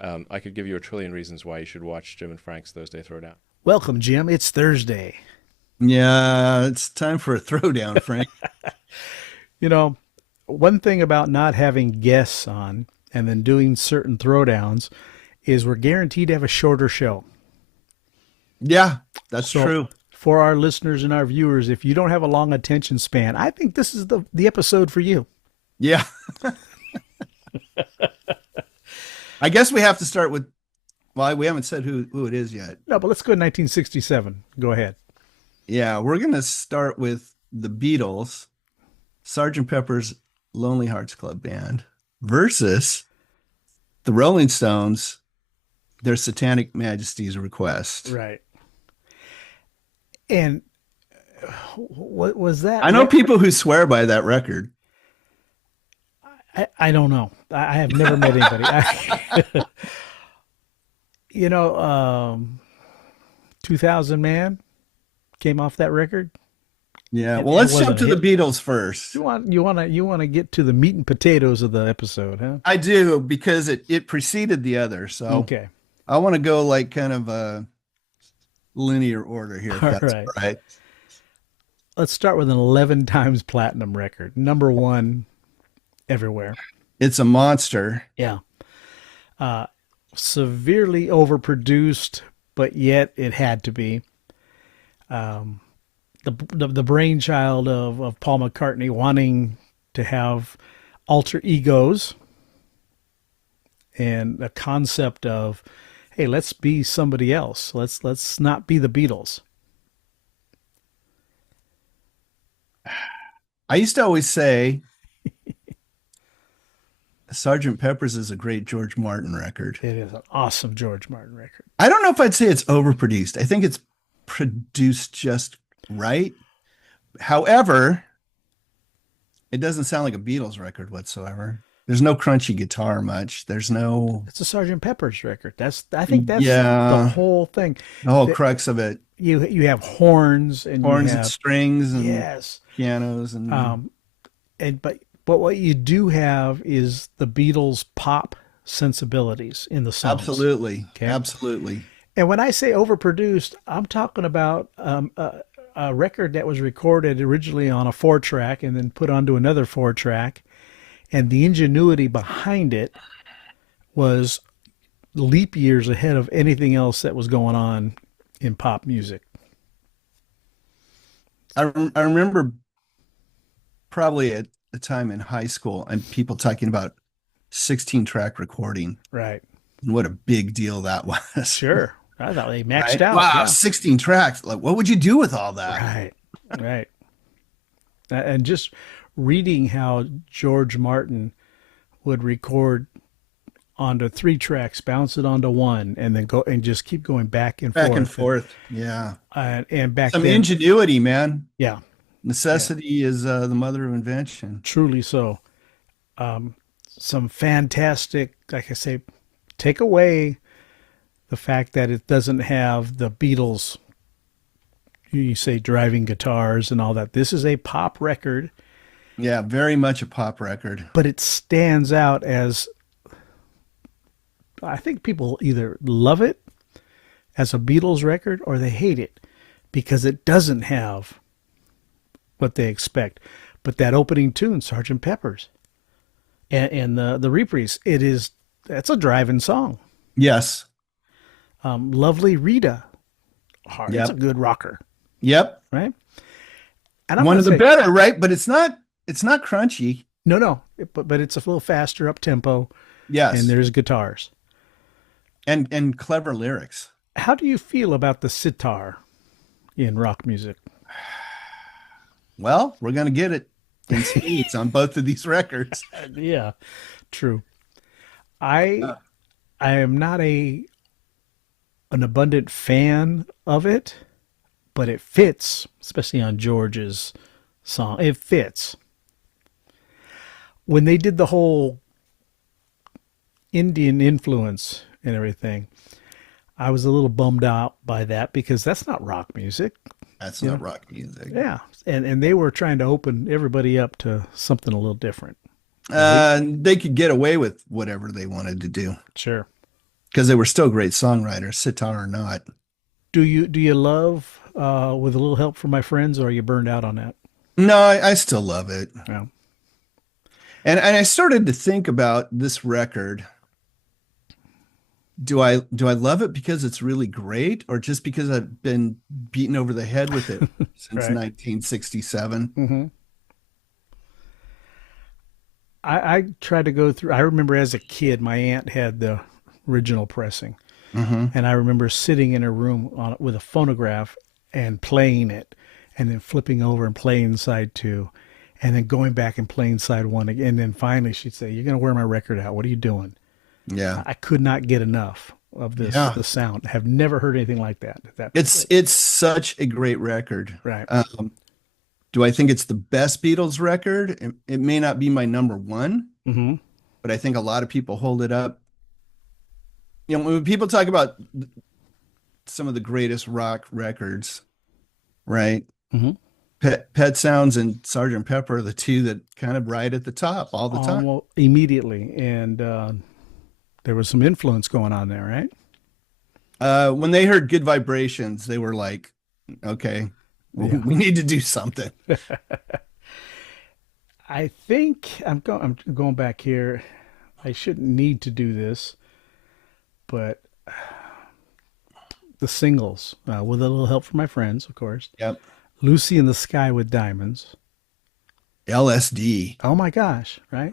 I could give you a trillion reasons why you should watch Jim and Frank's Thursday Throwdown. Welcome, Jim. It's Thursday. Yeah, it's time for a throwdown, Frank. You know, one thing about not having guests on and then doing certain throwdowns is we're guaranteed to have a shorter show. Yeah, that's So, true. for our listeners and our viewers, if you don't have a long attention span, I think this is the episode for you. Yeah. I guess we have to start with, well, we haven't said who it is yet. No, but let's go to 1967. Go ahead. Yeah, we're going to start with the Beatles, Sergeant Pepper's Lonely Hearts Club Band versus the Rolling Stones, Their Satanic Majesties Request. Right. And what was that? I know people who swear by that record. I don't know. I have never met anybody. You know, 2000 Man came off that record. Yeah, It, well, it let's jump wasn't a to the hit. Beatles first. You want to get to the meat and potatoes of the episode, huh? I do because it preceded the other. So Okay. I want to go like kind of a linear order here, if All that's right. all right. Let's start with an 11 times platinum record. Number one everywhere. It's a monster. Yeah. Uh, Severely overproduced, but yet it had to be. Um, the brainchild of Paul McCartney wanting to have alter egos and a concept of, hey, let's be somebody else. Let's not be the Beatles. I used to always say Sergeant Pepper's is a great George Martin record. It is an awesome George Martin record. I don't know if I'd say it's overproduced. I think it's produced just right. However, it doesn't sound like a Beatles record whatsoever. There's no crunchy guitar much. There's no, It's a Sergeant Pepper's record. I think that's the yeah, whole thing. the whole The- crux of it. You have horns and you Horns and have strings and yes. pianos and And but what you do have is the Beatles pop sensibilities in the songs. absolutely, Okay. absolutely. And when I say overproduced, I'm talking about a record that was recorded originally on a 4 track and then put onto another 4 track. And the ingenuity behind it was leap years ahead of anything else that was going on in pop music. I remember probably at the time in high school and people talking about 16-track recording Right. and what a big deal that was. Sure. I thought they maxed Right? out. Wow, Yeah. 16 tracks. Like, what would you do with all that? Right. Right. And just reading how George Martin would record onto 3 tracks, bounce it onto one, and then go and just keep going back and Back forth. and forth. Yeah. And back Some then, ingenuity, man. yeah, Necessity is the mother of invention. truly so. Some fantastic, like I say, take away the fact that it doesn't have the Beatles, you say driving guitars and all that. This is a pop record, Yeah, very much a pop record. but it stands out as I think people either love it as a Beatles record or they hate it because it doesn't have what they expect. But that opening tune, Sergeant Pepper's, and the reprise, that's a driving song. Yes. Lovely Rita, hard. It's a Yep. good rocker, Yep. right? And I'm One gonna of the say, better, right? But it's not crunchy. no, but it's a little faster up tempo, and Yes. there's guitars. And clever lyrics. How do you feel about the sitar in rock music? Well, we're gonna get it in spades on both of these records. Yeah, true. I I am not an abundant fan of it, but it fits, especially on George's song. It fits. When they did the whole Indian influence and everything, I was a little bummed out by that because that's not rock music. That's You not know? rock music. Yeah. And they were trying to open everybody up to something a little different. They could get away with whatever they wanted to do. Sure. because they were still great songwriters, sitar or not. Do you love with a little help from my friends, or are you burned out on that? No, I still love it. Yeah. And I started to think about this record. Do I love it because it's really great, or just because I've been beaten over the head with it since Right. 1967? hmm I tried to go through. I remember as a kid, my aunt had the original pressing, Hmm. and I remember sitting in her room with a phonograph and playing it, and then flipping over and playing side two, and then going back and playing side one again. And then finally, she'd say, "You're gonna wear my record out. What are you doing?" Yeah. I could not get enough of Yeah. the sound. Have never heard anything like that. It's such a great record. Right. Do I think it's the best Beatles record? It may not be my number one, hmm but I think a lot of people hold it up. You know, when people talk about some of the greatest rock records, right? hmm Pet Sounds and Sergeant Pepper are the two that kind of right at the top all the time. Almost immediately, and there was some influence going on there, right? When they heard Good Vibrations, they were like, okay, Yeah. we need to do something. I think I'm going back here. I shouldn't need to do this, but the singles, with a little help from my friends, of course. Yep. Lucy in the Sky with Diamonds. LSD. Oh my gosh, right?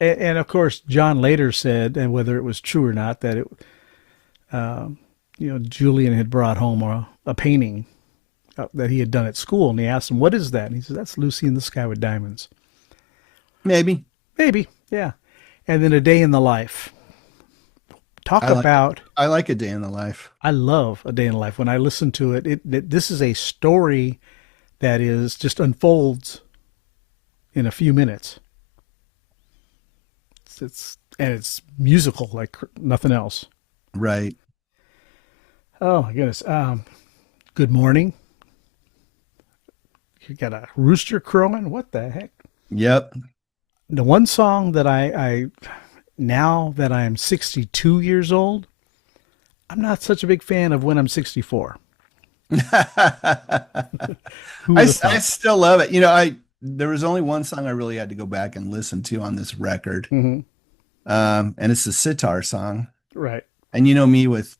And of course, John later said, and whether it was true or not, that uh, Julian had brought home a painting that he had done at school, and he asked him, "What is that?" And he said, "That's Lucy in the Sky with Diamonds." Maybe. Maybe, yeah. And then A Day in the Life. Talk I like about. I like A Day in the Life. I love A Day in the Life. When I listen to this is a story that is just unfolds in a few minutes. It's musical like nothing else. Right. Oh my goodness. Good morning. You got a rooster crowing. What the heck? Yep. The one song that I now that I'm 62 years old, I'm not such a big fan of When I'm 64. Who would I have thought? still love it. You know, I there was only one song I really had to go back and listen to on this record. hmm And it's the sitar song. Right, And you know me with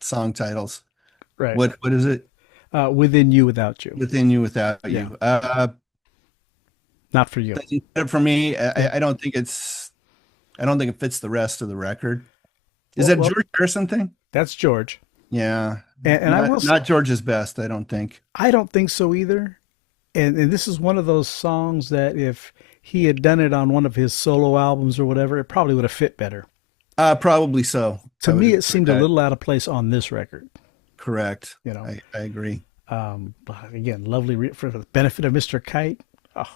song titles. right. What is it? Within You, Without You. Within You, Without Yeah, You. not for you. For me, Yeah. I don't think it fits the rest of the record. Is Well, that George Harrison thing? that's George. Yeah. And I will. Not George's best, I don't think. I don't think so either. And this is one of those songs that if he had done it on one of his solo albums or whatever, it probably would have fit better. Probably so. To I would me, agree it with seemed a that. little out of place on this record. Correct. You know, I agree. but again, lovely for the benefit of Mr. Kite. Oh,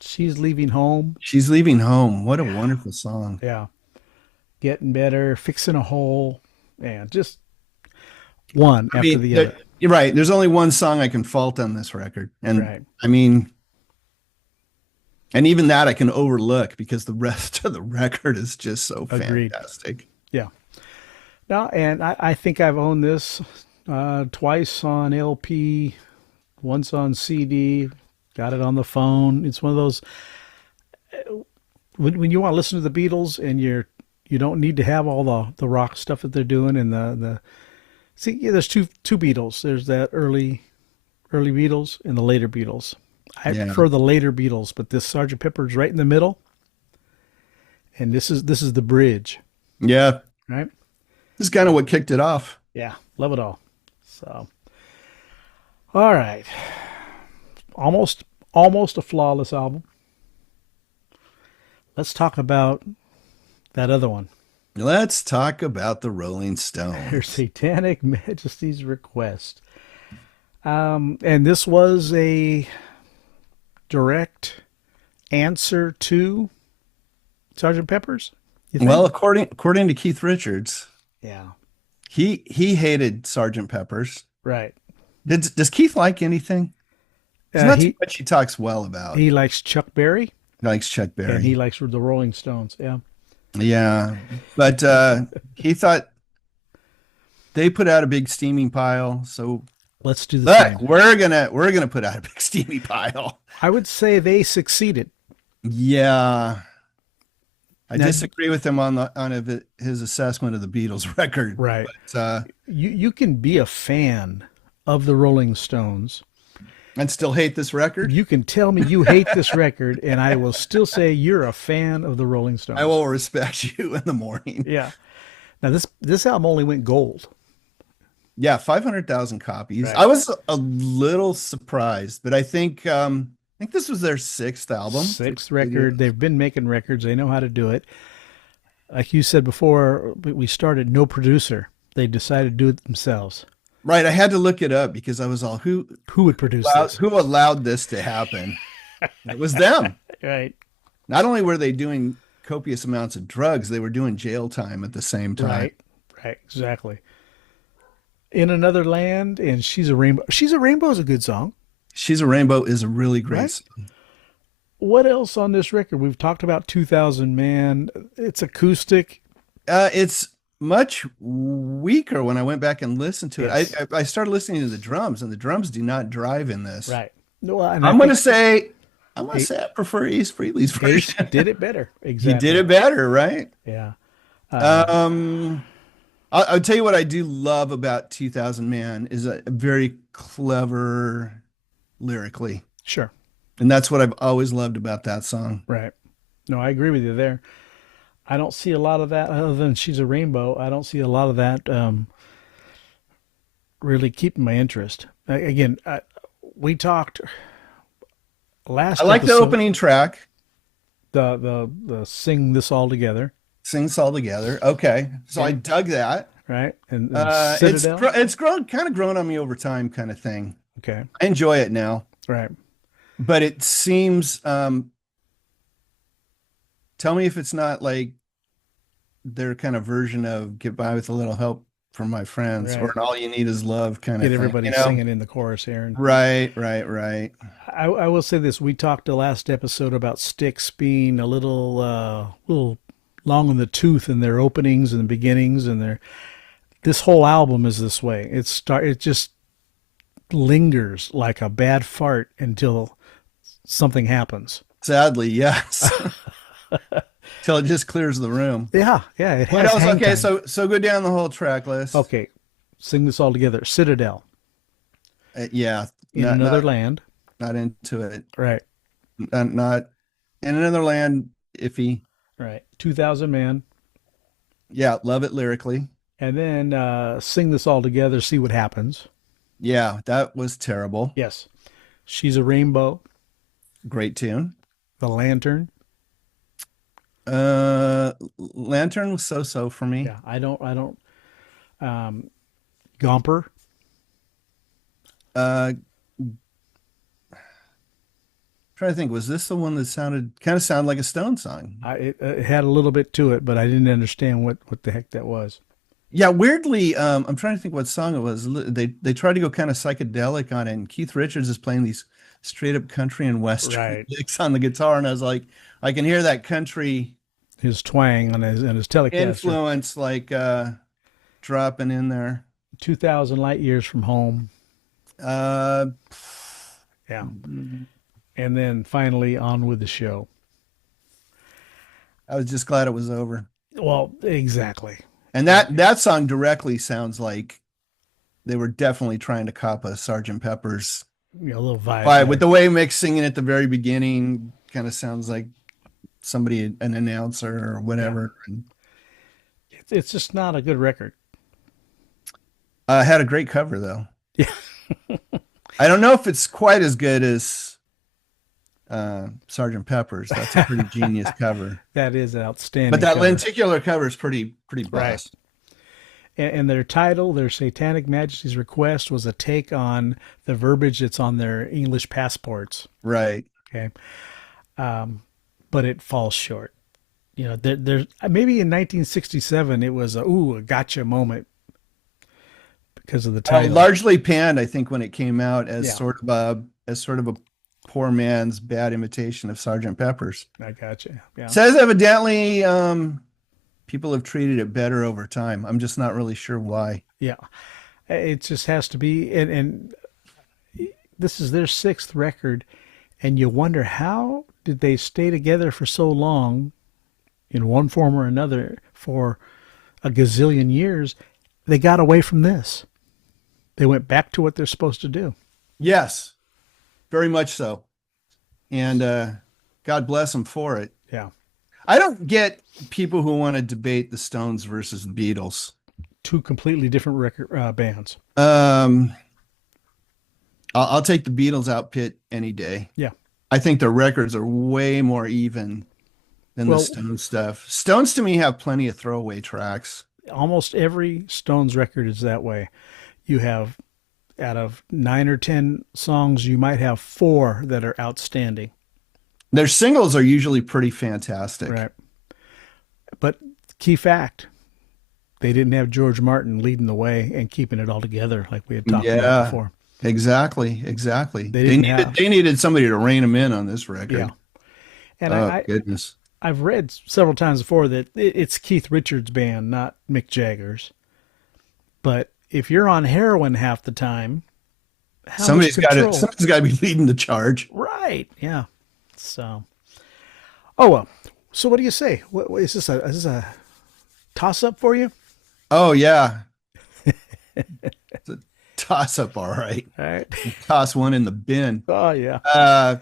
she's leaving home. She's Leaving Home. What a wonderful song. Yeah, getting better, fixing a hole, and just one I after mean, the other. you're right. There's only one song I can fault on this record. And Right. I mean, and even that I can overlook because the rest of the record is just so Agreed. fantastic. Yeah. No, and I think I've owned this twice on LP, once on CD, got it on the phone. It's one of those when you want to listen to the Beatles and you don't need to have all the rock stuff that they're doing and the see yeah, there's two Beatles. There's that early Beatles and the later Beatles. I Yeah. prefer the later Beatles, but this Sgt. Pepper's right in the middle, and this is the bridge, Yeah. right? This is kind of what kicked it off. Yeah, love it all. So, all right, almost a flawless album. Let's talk about that other one, Let's talk about the Rolling Their Stones. Satanic Majesty's Request. And this was a direct answer to Sergeant Pepper's. You think? Well, according to Keith Richards, Yeah, he hated Sergeant Pepper's. right. Does Keith like anything? It's not too He much he talks well about. he likes Chuck Berry He likes Chuck and he Berry. likes the Rolling Stones. Yeah. Yeah, but he thought they put out a big steaming pile, so Let's do the look, same. we're gonna put out a big steamy pile. I would say they succeeded. Yeah, I Now, disagree with him on his assessment of the Beatles record, right. but You can be a fan of the Rolling Stones. and still hate this record. You can tell me you hate this record, and I will still say you're a fan of the Rolling I Stones. will respect you in the morning. Yeah. Now this album only went gold. Yeah, 500,000 copies. Right. I was a little surprised, but I think this was their sixth album. Sixth record. They've been making records. They know how to do it. Like you said before, we started no producer. They decided to do it themselves. Right, I had to look it up because I was all Who would produce this? who allowed this to happen? It was them. Right. Not only were they doing copious amounts of drugs, they were doing jail time at the same time. Right. Right. Exactly. In Another Land and She's a Rainbow. She's a Rainbow is a good song. She's a Rainbow is a really great Right. song. What else on this record? We've talked about 2000 Man. It's acoustic. It's much weaker when I went back and listened to it. Yes. I started listening to the drums, and the drums do not drive in this. Right. No, and I'm I gonna think say I'm gonna say I prefer Ace Frehley's Ace version. did it better. He Exactly. did it better, right? Yeah. Um, I'll tell you what I do love about 2000 Man is a very clever lyrically, Sure. and that's what I've always loved about that song. Right. No, I agree with you there. I don't see a lot of that other than She's a Rainbow. I don't see a lot of that really keeping my interest. Again, we talked last I like the episode, opening track, the Sing This All Together, Sings All Together. Okay, so I dug that. right? And It's Citadel. it's grown kind of grown on me over time, kind of thing. Okay. I enjoy it now, Right. but it seems. Tell me if it's not like their kind of version of "Get By with a Little Help from My Friends" Right. or an "All You Need Is Love" kind of Get thing. everybody You know? singing in the chorus here. And Right, right, right. I will say this: we talked the last episode about Styx being a little long in the tooth in their openings and beginnings, and their this whole album is this way. It just lingers like a bad fart until something happens. Sadly, yes. Till it just clears the room. Yeah, yeah, it What has else? hang Okay, time. so go down the whole track list. Okay, sing this all together. Citadel, Yeah, In not, Another not Land. not into it. Right, Not in another land. Iffy. right. 2000 Man, Yeah, love it lyrically. and then sing this all together. See what happens. Yeah, that was terrible. Yes, She's a Rainbow. Great tune. The Lantern. Lantern was so for me. Yeah, I don't. Gomper. Uh, trying to think, was this the one that sounded like a Stone song? It had a little bit to it, but I didn't understand what the heck that was. Yeah, weirdly, I'm trying to think what song it was. They tried to go kind of psychedelic on it, and Keith Richards is playing these straight up country and western Right. licks on the guitar, and I was like, I can hear that country His twang on his Telecaster. influence like dropping in there. 2000 Light Years from Home. Uh, Yeah. And then finally on with the show. I was just glad it was over. Well, exactly. And that song directly sounds like they were definitely trying to cop a Sergeant Pepper's A little vibe. vibe with the way Mick's singing at the very beginning. Kind of sounds like somebody, an announcer or whatever. And It's just not a good record. had a great cover though. Yeah. I don't know if it's quite as good as Sergeant Pepper's. That's a pretty genius cover. That is an outstanding. But that cover. lenticular cover is pretty boss. And their title, Their Satanic Majesty's Request, was a take on the verbiage that's on their English passports. Right. Okay. But it falls short. You know, there's maybe in 1967 it was a gotcha moment because of the title. Largely panned, I think, when it came out as Yeah. sort of a poor man's bad imitation of Sergeant Pepper's. I gotcha. Yeah. Says evidently People have treated it better over time. I'm just not really sure why. Yeah. It just has to be, and this is their sixth record, and you wonder how did they stay together for so long in one form or another for a gazillion years. They got away from this. They went back to what they're supposed to do. Yes, very much so. And God bless them for it. Yeah. I don't get people who want to debate the Stones versus the Beatles. Two completely different record bands. I'll take the Beatles outpit any day. Yeah. I think their records are way more even than the Stones stuff. Stones to me have plenty of throwaway tracks. Almost every Stones record is that way. You have, out of 9 or 10 songs, you might have 4 that are outstanding. Their singles are usually pretty fantastic. Right. But key fact, they didn't have George Martin leading the way and keeping it all together like we had talked about before. Exactly. They needed somebody to rein them in on this record. Yeah. And goodness. I've read several times before that it's Keith Richards' band, not Mick Jagger's. But if you're on heroin half the time, somebody's got to be leading the charge. Right. Yeah. So, oh well. So what do you say? What is this a toss up for you? Oh yeah. It's a toss up, all right. All right. Toss one in the bin. Oh yeah.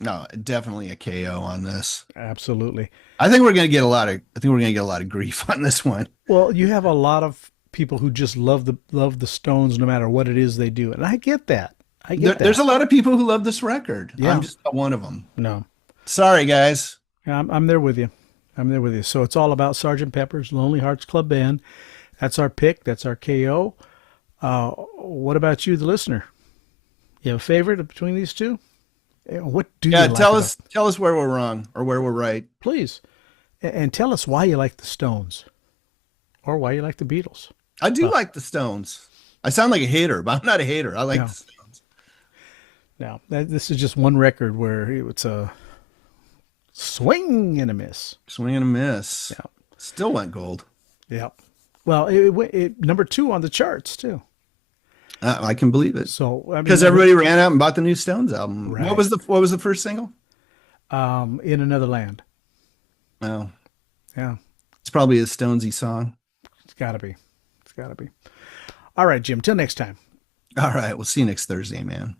No, definitely a KO on this. Absolutely. I think we're gonna get a lot of grief on this one. Well, you have a lot of people who just love the Stones no matter what it is they do, and I get that. There's a lot of people who love this record. Yeah. I'm just not one of them. No. Sorry, guys. I'm there with you. So it's all about Sgt. Pepper's Lonely Hearts Club Band. That's our pick. That's our KO. What about you, the listener? You have a favorite between these two? What do you like? Tell us where we're wrong or where we're right. Please. And tell us why you like the Stones or why you like the Beatles. I do like the Stones. I sound like a hater, but I'm not a hater. I like the Stones. Now, this is just one record where it's a swing and a miss. Swing and a miss. Yeah. Still went gold. Yeah. Well, it number 2 on the charts too. I can believe it. So because everybody ran out and bought the new Stones album. Right. What was the first single? In Another Land. Oh. Yeah. It's probably a Stonesy song. It's gotta be. All right, Jim. Till next time. All right. We'll see you next Thursday, man.